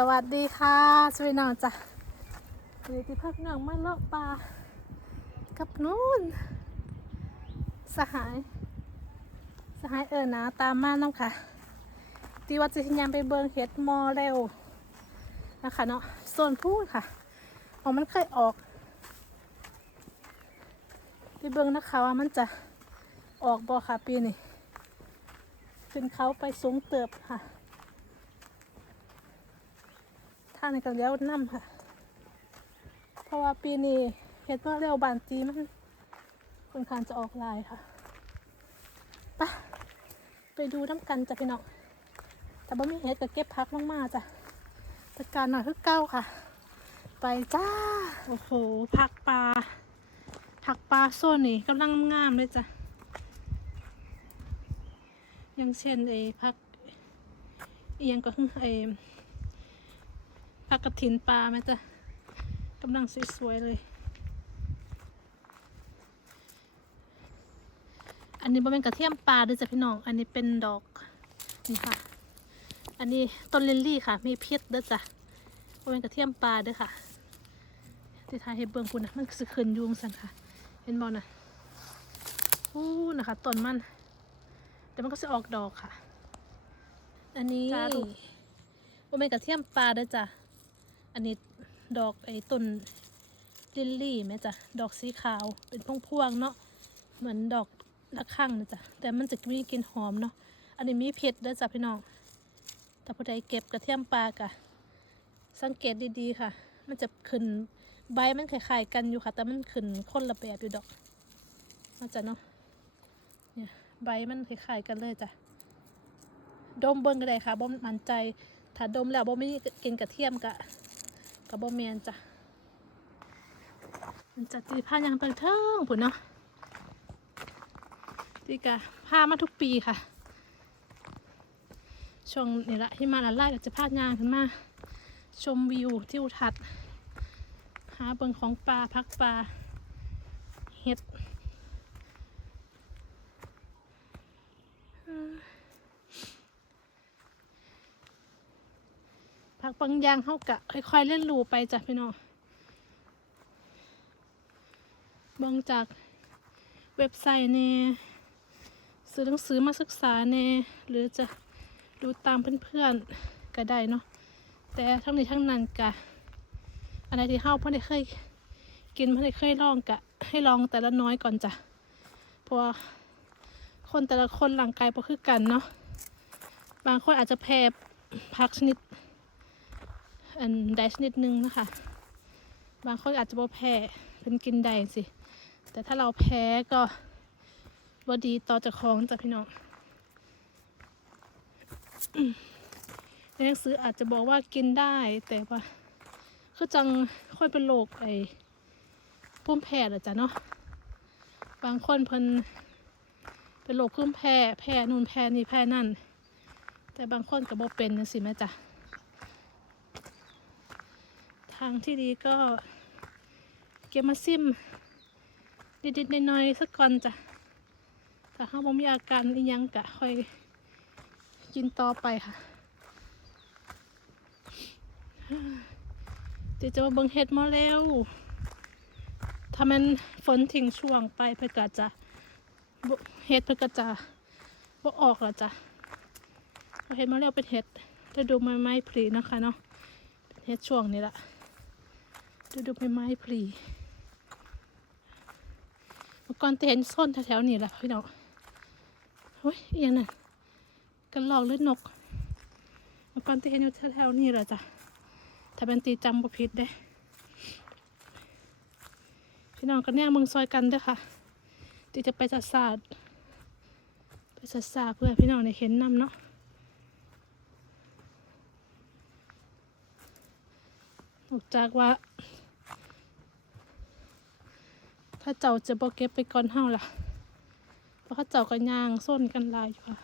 สวัสดีค่ะสวีนองจ้ะวันนี้ที่พักน้องมาเลาะปลากับนู่นสหาย สหายเอิญนะตามมาน้องค่ะตีว่าจะยายามไปเบิงเห็ดมอเร็วนะคะเนาะส่วนพูดค่ะออกมันเคยออกไปเบิงนะคะว่ามันจะออกบอค่ะปีนี้ขึ้นเขาไปสูงเติบค่ะ ทางในกันแล้วน้ำค่ะ เพราะว่าปีนี้เห็ดว่าเร็วบานจีมันค่อนข้างจะออกลายค่ะไปะไปดูน้ำกันจ้ะพี่น้องแต่บ่มีเห็ดก็เก็บพักมากๆจ้ะจัดการหน่อยคือเก้าค่ะ ไปจ้า โอ้โหผักปลาผักปลาโซนนี่กำลังงามเลยจ้ะย่างเช่นไอ้ผักเอียงก็คือไอ้ ผักกระถินปลาไหมจ๊ะกำลังสวยๆเลย อันนี้บ่เป็นกระเทียมปลาด้วยจ้ะพี่น้อง อันนี้เป็นดอกนี่ค่ะ อันนี้ต้นลิลลี่ค่ะ มีพิษด้วยจ้ะบ่เป็นกระเทียมปลาด้วยค่ะที่ทายให้เบิ่งคุณนะมันสะขึ้นอยุงสันค่ะ เห็นบอลนะอู้นะคะต้นมันเดี๋ยวมันก็จะออกดอกค่ะ อันนี้จ้าลูกบ่เป็นกระเทียมปลาด้วยจ้ะ อันนี้ดอกไอ้ต้นลิลลี่ไหมจ๊ะดอกสีขาวเป็นพวงๆเนาะเหมือนดอกละข้างนะจ๊ะแต่มันจะมีกลิ่นหอมเนาะอันนี้มีเผ็ดด้วยจ้ะพี่น้องแต่ผู้ใดเก็บกระเทียมปลากะสังเกตดีๆค่ะ มันจะขึ้นใบมันคล้ายๆกันอยู่ค่ะ แต่มันขึ้นคนละแบบอยู่ดอกน่าจะเนาะเนี่ยใบมันคล้ายๆกันเลยจ้ะดมเบิ้งก็ได้ค่ะบ่มั่นใจถ้าดมแล้วบ่มีกินกระเทียมกะ กับบ่แมนจ้ะมันจะตีผ้ายังเป็นเทิงผุนเนาะตีกะผ้ามาทุกปีค่ะช่วงนี่ละที่มาละไล่ก็จะพาดยางขึ้นมา ชมวิวทิวทัศน์หาเบิงของปลาพักปลาเห็ด พักบางอย่างเขากะค่อยๆเล่นรูไปจ้ะพี่น้องบิ่งจากเว็บไซต์เน่ซื้อหนังสือมาศึกษาเน่หรือจะดูตามเพื่อนๆก็ได้เนาะแต่ทั้งนี้ทั้งนั้นกะอะไรที่เฮาเพิ่นได้เคยกินเพิ่นได้เคยลองกะ ให้ลองแต่ละน้อยก่อนจ้ะเพราะคนแต่ละคนร่างกายบ่คือกันเนาะบางคนอาจจะแพ้ผักชนิด อันใดชนิดนึงนะคะ บางคนอาจจะบ่แพ้เป็นกินได้สิ แต่ถ้าเราแพ้ก็บ่ดีต่อจ้าของจ้ะพี่น้องในหนังสืออาจจะบอกว่ากินได้แต่ว่าคือจังค่อยเป็นโรคไอ้พุ่มแพ้ละจ้ะเนาะบางคนเพิ่นเป็นโรคพุ่มแพ้แพ้นู่นแพ้นี่แพ้นั่น แต่บางคนก็บ่เป็นจังซี่แม่จ้ะ ทางที่ดีก็เก็บมาซิมนิดๆน้อยๆสักก่อนจ้ะถ้าเขาบ่มีอาการอียังกะค่อยกินต่อไปค่ะเดี๋ยวจะมาเบิ่งเห็ดมาแล้ว ถ้ามันฝนทิ้งช่วงไปเพื่อก็จะเห็ดเพื่อก็จะบ่ออกแล้วจ้ะเพราะเห็ดมาแล้วเป็นเห็ดฤดูใบไม้ผลินะคะเนาะเฮ็ดช่วงนี้ละ ดูดูใบไม้ผลีเมื่อก่อนจะเห็นส้นแถวๆนี่แหละพี่น้องเฮ้ยเอียงน่ะกันหลอกหรือนกเมื่อก่อนจะเห็นอยู่แถวๆนี่แหละจ้ะถ้าเป็นตีจำบ่ผิดเด้พี่น้องกันเนี่ยมึงซอยกันเด้อค่ะตีจะไปศาสตร์ไปจัดศาสตร์เพื่อพี่น้องได้เห็นนำเนาะนอกจากว่า ถ้าเจ้าจะบอกเก็บไปก่อนเฮาล่ะเพราะเขาเจ้าก็ย่างส้นกันลายอยู่ค่ะ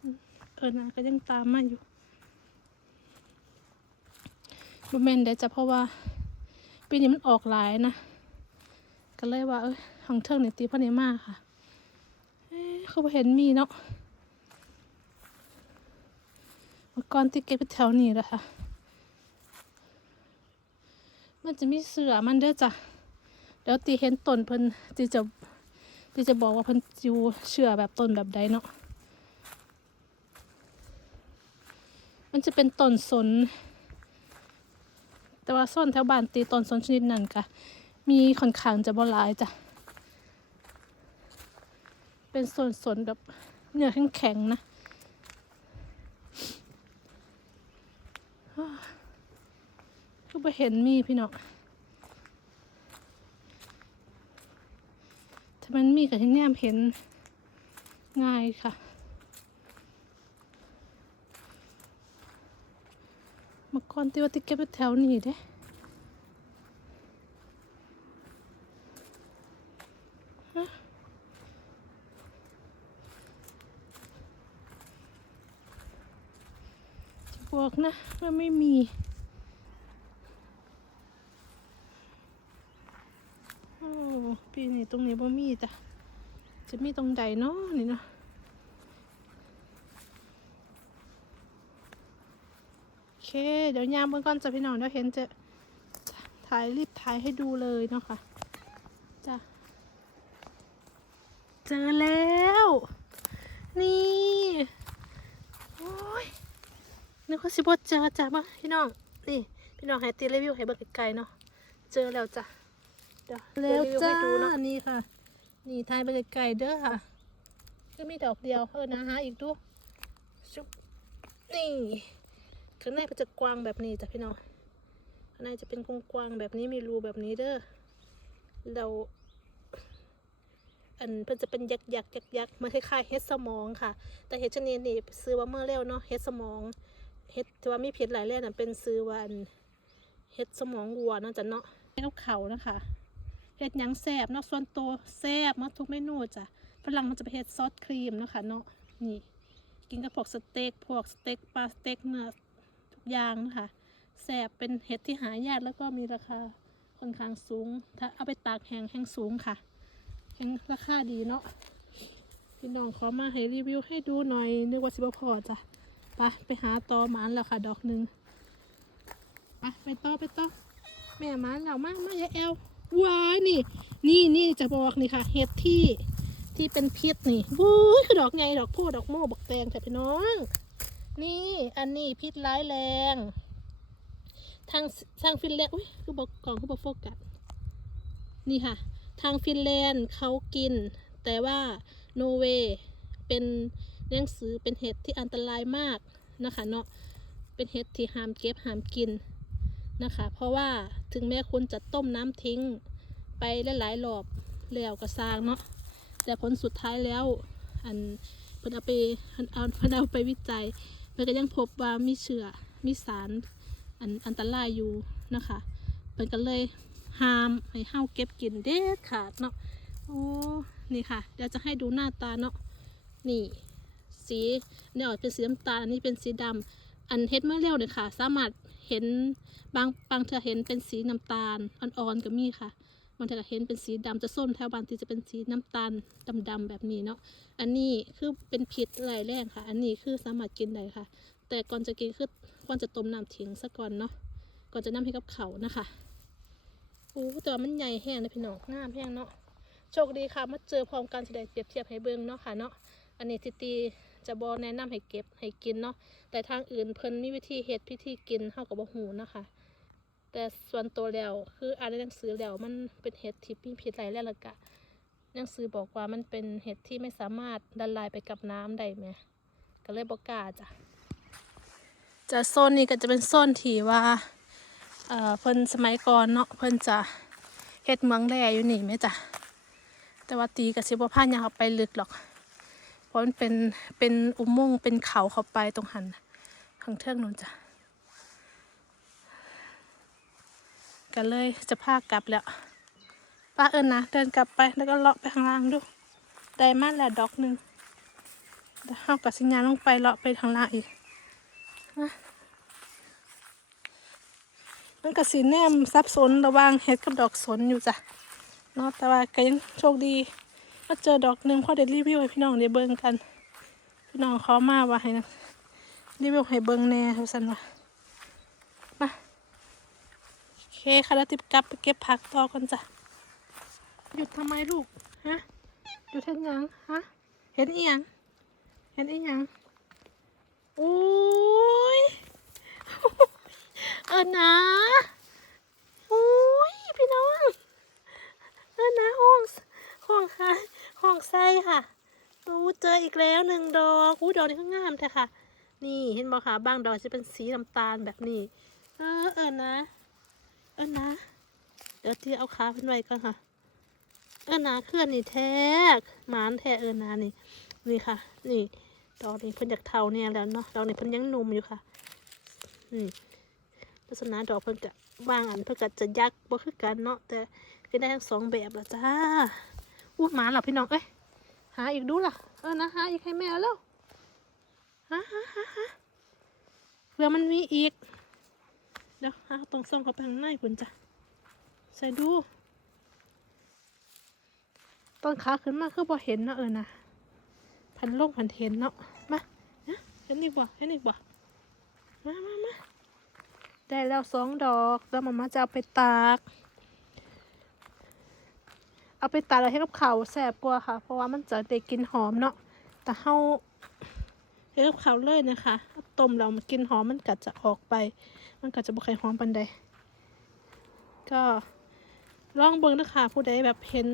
อืมเออนาก็ยังตามมาอยู่บุเมนเดจะเพราะว่าปีนี้มันออกหลายนะ ก็เลยว่า เอ้ยของเทิงเนี่ยตีพ่อเนี่ยมากค่ะเขาบ่เห็นมีเนาะมื่อก่อนที่เก็บไปแถวนี้แหละค่ะ มันจะมีเสือมันเด้อจ้ะเดี๋ยวตีเห็นต้นเพิ่นตีจะตีจะบอกว่าเพิ่นจิวเชื่อแบบต้นแบบใดเนาะมันจะเป็นต้นสน แต่ว่าส้นแถวบ้านตีต้นสนชนิดนั้นกะมีค่อนข้างจะบ่หลายจ้ะเป็นส่วนสนแบบเนื้อแข็งๆนะ ก็ไปเห็นมีพี่น้องถ้ามันมีกับที่แนมเห็นง่ายค่ะมื่อก่อนที่ว่าที่เก็บไว้แถวนี้เด้ฮะจะบอกนะว่าไม่มี โอ้ปีนี้ตรงนี้บ่มีจ้ะ จะมีตรงใดเนาะนี่เนาะโอเค เดี๋ยวยามเบิ่งก่อนจ้ะพี่น้องเดี๋ยวเห็นจะถ่ายรีบถ่ายให้ดูเลยเนาะค่ะจ้ะเจอแล้ว นี่โอ้ยนึกว่าสิบเจอจ้ะมาพี่น้องนี่พี่น้องให้ตีรีวิวให้เบิ่งไกลๆเนาะเจอแล้วจ้ะเดี๋ยวแล้วรีวิวจ้าให้ดูเนาะนี่ค่ะ นี่ทายไปไกลๆเด้อค่ะ ก็มีดอกเดียวเออนะฮะอีกดูชุบนี่ข้างในมันจะกว้างแบบนี้จ้ะพี่น้องข้างในจะเป็นกว้างๆแบบนี้มีรูแบบนี้เด้อเราอันเพิ่นจะเป็นยักษ์ยักษ์ยักษ์ยักษ์มันคล้ายๆเห็ดสมองค่ะ แต่เห็ดชนิดนี้ซื้อว่าเมื่อเร็วเนาะเห็ดสมองเห็ดที่ว่ามีพิษหลายแร่น่ะเป็นซื้อว่าอันเห็ดสมองวัวเนาะจ้ะเนาะกับเขานะคะ เห็ดหยังแซ่บเนาะส่วนตัวแซ่บมาทุกเมนูจ้ะฝรั่งมันจะเป็นเห็ดซอสครีมเนาะค่ะเนาะนี่กินกับพวกสเต็กพวกสเต็กปลาสเต็กเนื้อทุกอย่างนะคะแซ่บเป็นเห็ดที่หายากแล้วก็มีราคาค่อนข้างสูง ถ้าเอาไปตากแห้งแห้งสูงค่ะแห้งราคาดีเนาะพี่น้องขอมาให้รีวิวให้ดูหน่อยนึกว่าสิบพอจ้ะไปไปหาตอหมานแล้วค่ะ ดอกหนึ่งไปไปต่อไปต่อแม่หมานแล้วมากมายายแอล ว้ายนี่ นี่นี่จะบอกนี่ค่ะ เห็ดที่ที่เป็นพิษนี่วู้ยคือดอกไงดอกโพดอกโม่บอกแตงค่ะพี่น้อง นี่อันนี้พิษร้ายแรง ทางทางฟินแลนด์อุ้ยคือบอกกล่องคือบอกโฟกัสนี่ค่ะ ทางฟินแลนด์เขากิน แต่ว่าโนเวย์เป็นหนังสือเป็นเห็ดที่อันตรายมากนะคะเนาะเป็นเห็ดที่ห้ามเก็บห้ามกิน นะคะ เพราะว่าถึงแม้คุณจะต้มน้ำทิ้งไปหลายๆรอบแล้วก็สร้างเนาะแต่ผลสุดท้ายแล้วอันเพิ่นเอาไปเอาเพิ่นเอาไปวิจัยเพิ่นก็ยังพบว่ามีเชื้อมีสารอันอันตรายอยู่นะคะเพิ่นก็เลยห้ามให้เฮาเก็บกินเด็ดขาดเนาะโอ้นี่ค่ะเดี๋ยวจะให้ดูหน้าตาเนาะนี่สีเนี่ยออเป็นสีน้ำตาลอันนี้เป็นสีดำอันเฮ็ดเมื่อเร็วเนี่ยค่ะ สามารถ เห็นบางบางเธอเห็นเป็นสีน้ำตาลอ่อนๆก็มีค่ะบางเธอเห็นเป็นสีดำจะส้มแถวบางทีจะเป็นสีน้ำตาลดำๆแบบนี้เนาะอันนี้คือเป็นพิษหลายแรงค่ะ อันนี้คือสามารถกินได้ค่ะ แต่ก่อนจะกินคือควรจะต้มน้ำทิ้งซะก่อนเนาะก่อนจะนำให้กับเขานะคะโอ้แต่ว่ามันใหญ่แห้งเลยพี่น้องงามแห้งเนาะโชคดีค่ะมาเจอพร้อมกันจะได้เปรียบเทียบให้เบิ่งเนาะค่ะเนาะอันนี้ทิตี จะบอแนะนำให้เก็บให้กินเนาะแต่ทางอื่นเพิ่นมีวิธีเฮ็ดพิธีกินเฮากับบ่ฮู้นะคะ แต่ส่วนตัวแล้วคืออ่านในหนังสือแล้วมันเป็นเห็ดที่มีพิษหลายแรงและกะหนังสือบอกว่ามันเป็นเห็ดที่ไม่สามารถละลายไปกับน้ำได้แหมก็เลยบอกกาจ้ะจะโซนนี้ก็จะเป็นโซนที่ว่าเอ่อเพิ่นสมัยก่อนเนาะเพิ่นจะเฮ็ดเมืองแร่อยู่นี่แม่จ้ะแต่ว่าตีกับสิบ่พายังเขาไปลึกหรอก ราะมันเป็นเป็นอุโมงค์เป็นเขาเข้าไปตรงหันข้างเทิงนู่นจ้ะกันเลยจะพากลับแล้วป้าเอิญนะเดินกลับไปแล้วก็เลาะไปข้างล่างดูได้มาแล้วดอกหนึ่งเดี๋ยวเอากับสัญญาณลงไปเลาะไปข้างล่างอีกนะมันกับสีแนมซับซ้อนระว่างเห็ดกับดอกสนอยู่จ้ะเนาะแต่ว่าก็ยังโชคดี มาเจอดอกหนึ่งพ่อได้รีวิวให้พี่น้องได้เบิ่งกัน พี่น้องเขามาว่าให้นะรีวิวให้เบิ่งแน่ทุกสันว่ามาโอเคค่ะแล้วติบกลับไปเก็บผักต่อกันจ้ะหยุดทำไมลูกฮะหยุดเห็นยังฮะเห็นอีหยังเห็นอีหยังโอ้ยเออนะโอ้ยพี่น้องเออนะห้อง ห้องค่ะห้องไส้ค่ะอู้เจออีกแล้วหนึ่งดอกอู้ดอกนี้ก็งามแท้ค่ะ นี่เห็นบอกค่ะบางดอกจะเป็นสีน้ำตาลแบบนี้ เออเออนะ เออนะ เดี๋ยวที่เอาขาเพิ่นไว้ก่อนค่ะ เออนะเคลื่อนนี่แท้หมานแท้เออนะนี่ นี่ค่ะ นี่ดอกนี้เพิ่นจากเทาเนี่ยแล้วเนาะดอกนี้เพิ่นยังหนุ่มอยู่ค่ะอืมลักษณะดอกเพิ่นกะบางอันเพิ่นกะจะยักษ์บ่คือกันเนาะแต่ก็ได้ทั้งสองแบบละจ้า อู้หมาเหรอพี่น้อง เอ้ย หาอีกดูล่ะ เออนะหาอีกให้แม่แล้วหาหาหาหาเผื่อมันมีอีก เดี๋ยวหาตรงซ่องเขาไปข้างในคุณจ้ะใส่ดูตอนขาขึ้นมาคือบ่เห็นเนาะเออนะพันลงพันเห็นเนาะ มานะเห็นอีกบ่เห็นอีกบ่มามามาได้แล้วสองดอกแล้วมามาจะเอาไปตาก เอาไปตากแล้วให้กับเขาแซ่บกว่าค่ะ เพราะว่ามันจะได้กลินหอมเนาะแต่เฮาให้กับเขาเลยนะคะต้มแล้วมันกลินหอมมันก็จะออกไป มันก็จะบ่ค่อยหอมปานใดก็ลองเบิ่งนะคะผู้ใดแบบเห็น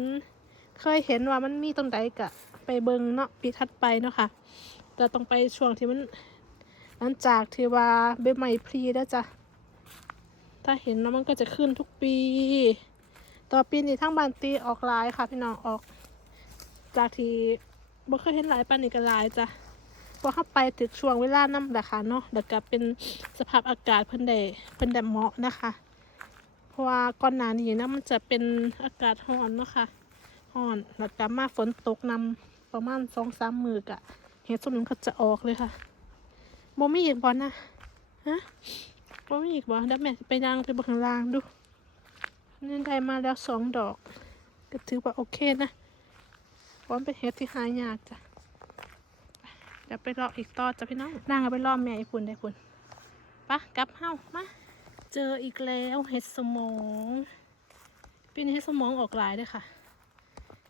เคยเห็นว่ามันมีตรงใดกะไปเบิ่งเนาะปีถัดไปเนาะค่ะแต่ต้องไปช่วงที่มันหลังจากที่ว่าใบใหม่พลีแล้วจ้ะถ้าเห็นแล้วมันก็จะขึ้นทุกปี ต่อปีนี้ทั้งบานตีออกลายค่ะพี่น้องออก จากที่บ่เคยเห็นลายปานนี้ก็ลายจ้ะพอเข้าไปถึงช่วงเวลานั่นแหละค่ะเนาะแล้วก็เป็นสภาพอากาศเพิ่นได้เพิ่นได้เหมาะนะคะเพราะว่าก่อนหน้านี้นะมันจะเป็นอากาศร้อนเนาะค่ะร้อนแล้วก็มาฝนตกนำประมาณสองสามมือกะเห็ดส้มนั้นก็จะออกเลยค่ะบ่มีอีกบ่นะฮะบ่มีอีกบ่เดี๋ยวแม่ไปนั่งไปบนข้างล่างดู นี่ได้มาแล้วสองดอก ก็ถือว่าโอเคนะพราะมันเป็นเห็ดที่หายากจ้ะเดี๋ยวไปรออีกต่อจ้ะพี่น้องนั่งเอาไปรอแม่อีกปุ่นได้ปุ่นปะกลับเฮ้ามาเจออีกแล้วเห็ดสมองปีนี้เห็ดสมองออกหลายเลยค่ะ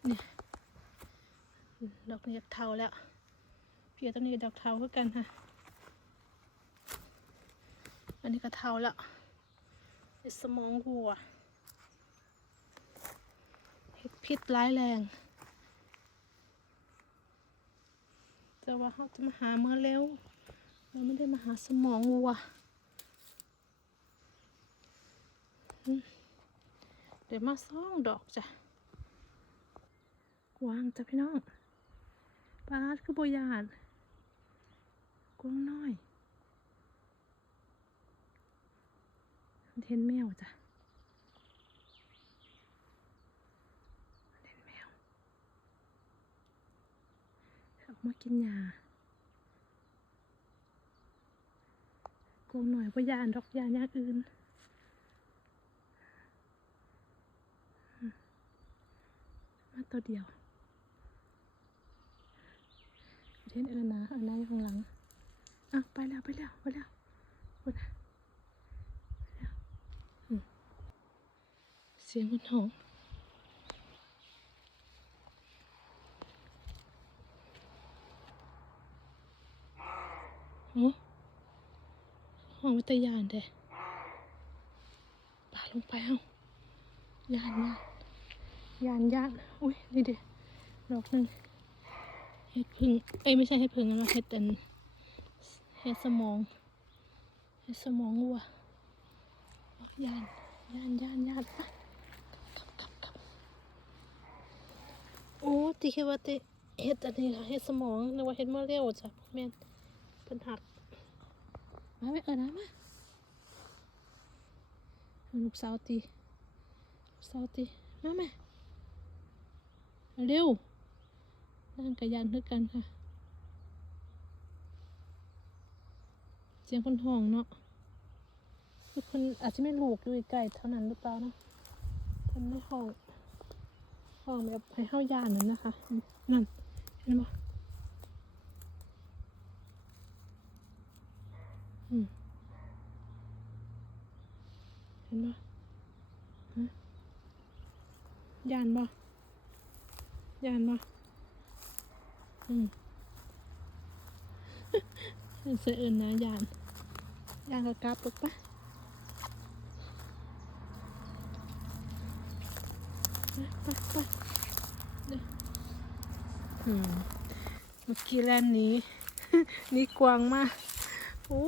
นี่ดอกนี้ดอกเทาแล้วเพียต้นนี้ดอกเทาเพื่อกันค่ะ อันนี้ก็เทาแล้วเห็ดสมองวัว พิษร้ายแรงแต่ว่าเขาจะมาหาเมื่อเร็วเราไม่ได้มาหาสมองวัวเดี๋ยวมาซ่องดอกจ้ะกวางจ้ะพี่น้องปลาร้าคือโบยานกวางน้อยเห็นแมวจ้ะ เล่นแมวออก มากินยากรงหน่อยว่ายานดอกยาอย่างอื่นมาตัวเดียวเทนเอินนะเอินนะอยู่ข้างหลังอะไปแล้วไปแล้วไปแล้วไปแล้วเสียงคนหอง หือห้องวิทยานเด้ป่าลงไปเอ้ายานยานยานยานอุ้ยนี่เด้ดอกหนึ่งเห็ดพึ่งเอ้ยไม่ใช่เห็ดพึ่งนะเห็ดอันเห็ดสมองเห็ดสมองวัวยานยานยานยานอะโอ้ตีคิดว่าตีเห็ดอันนี้ค่ะเห็ดสมองนึกว่าเห็ดมื่อเร็วจ้ะแม่ นเพิ่นหัก มาไม่เออนะมาลูกสาวตีลูกสาวตีมาแม่เร็วนั่งกระยานด้วยกันค่ะ เสียงคนห้องเนาะคือคนอาจจะไม่ลูกอยู่ใกล้เท่านั้นหรือเปล่านะเพิ่นไม่ห้องห้องแบบให้เข้ายานนั่นนะคะ นั่น เห็นปะ เห็นบ่ยานบ่ยานบ่อืมเสื่อนนะยานยานก็กลับปุ๊บปะปะปะอืมเมื่อกี้แลนนี้ นี่กวางมากโอ้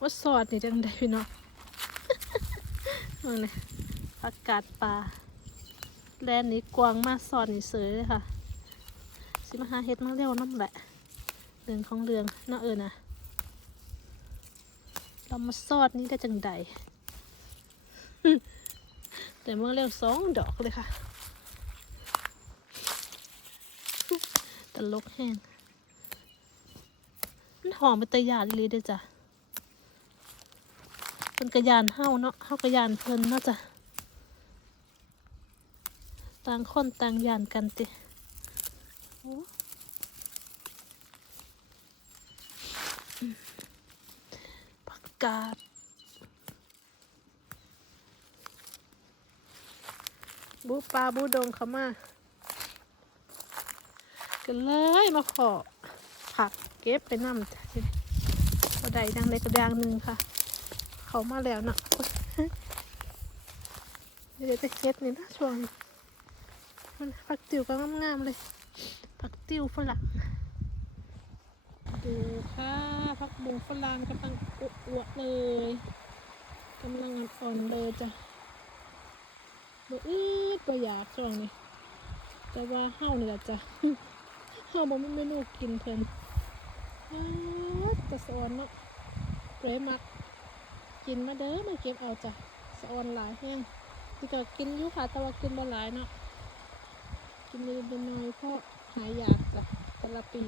ว่าสอดนี่จังได้พี่น้องเอาเลยอากาศป่าแลนนี้กวางมาสอดนี่เสยเลยค่ะ สิมาหาเฮ็ดมาเร็วน้ำแหละเรื่องของเรื่องเนาเออนะเรามาซอดนี้ได้จังใดแต่เมื่อเร็วสองดอกเลยค่ะตลกแห้งมันหอมเป็นตะยานเลยเด้อจ้ะ เป็นกระยานเฮาเนาะเฮากระยานเพิ่นเนาะจ้ะต่างคนต่างยานกันติผักกาดบูปลาบูดงเขามากันเลยมาขอผักเก็บไปนำจ้ะกระไดดังใดกระดังหนึ่งค่ะ เขามาแล้วนะเดี๋ยวจะเฮ็ดนี่นะช่วงนี้มันผักติ๋วก็งามๆเลยผักติ๋วฝรั่งดูค่ะผักบุ้งฝรั่งกำลังอวดเลยกำลังอ่อนๆเลยจ้ะบ่อืดบ่อยากช่วงนี้แต่ว่าเฮานี่แหละจ้ะเฮาบ่มีเมนูกินเพิ่นอ้าวแต่สออนเนาะเปรมัก กินมาเด้อมาเก็บเอาจ้ะสะออนหลายแห้งที่ก็กินอยู่ค่ะแต่ว่ากินบ่หลายเนาะกินเล็กน้อยเพราะหายอยากจ้ะแต่ละปี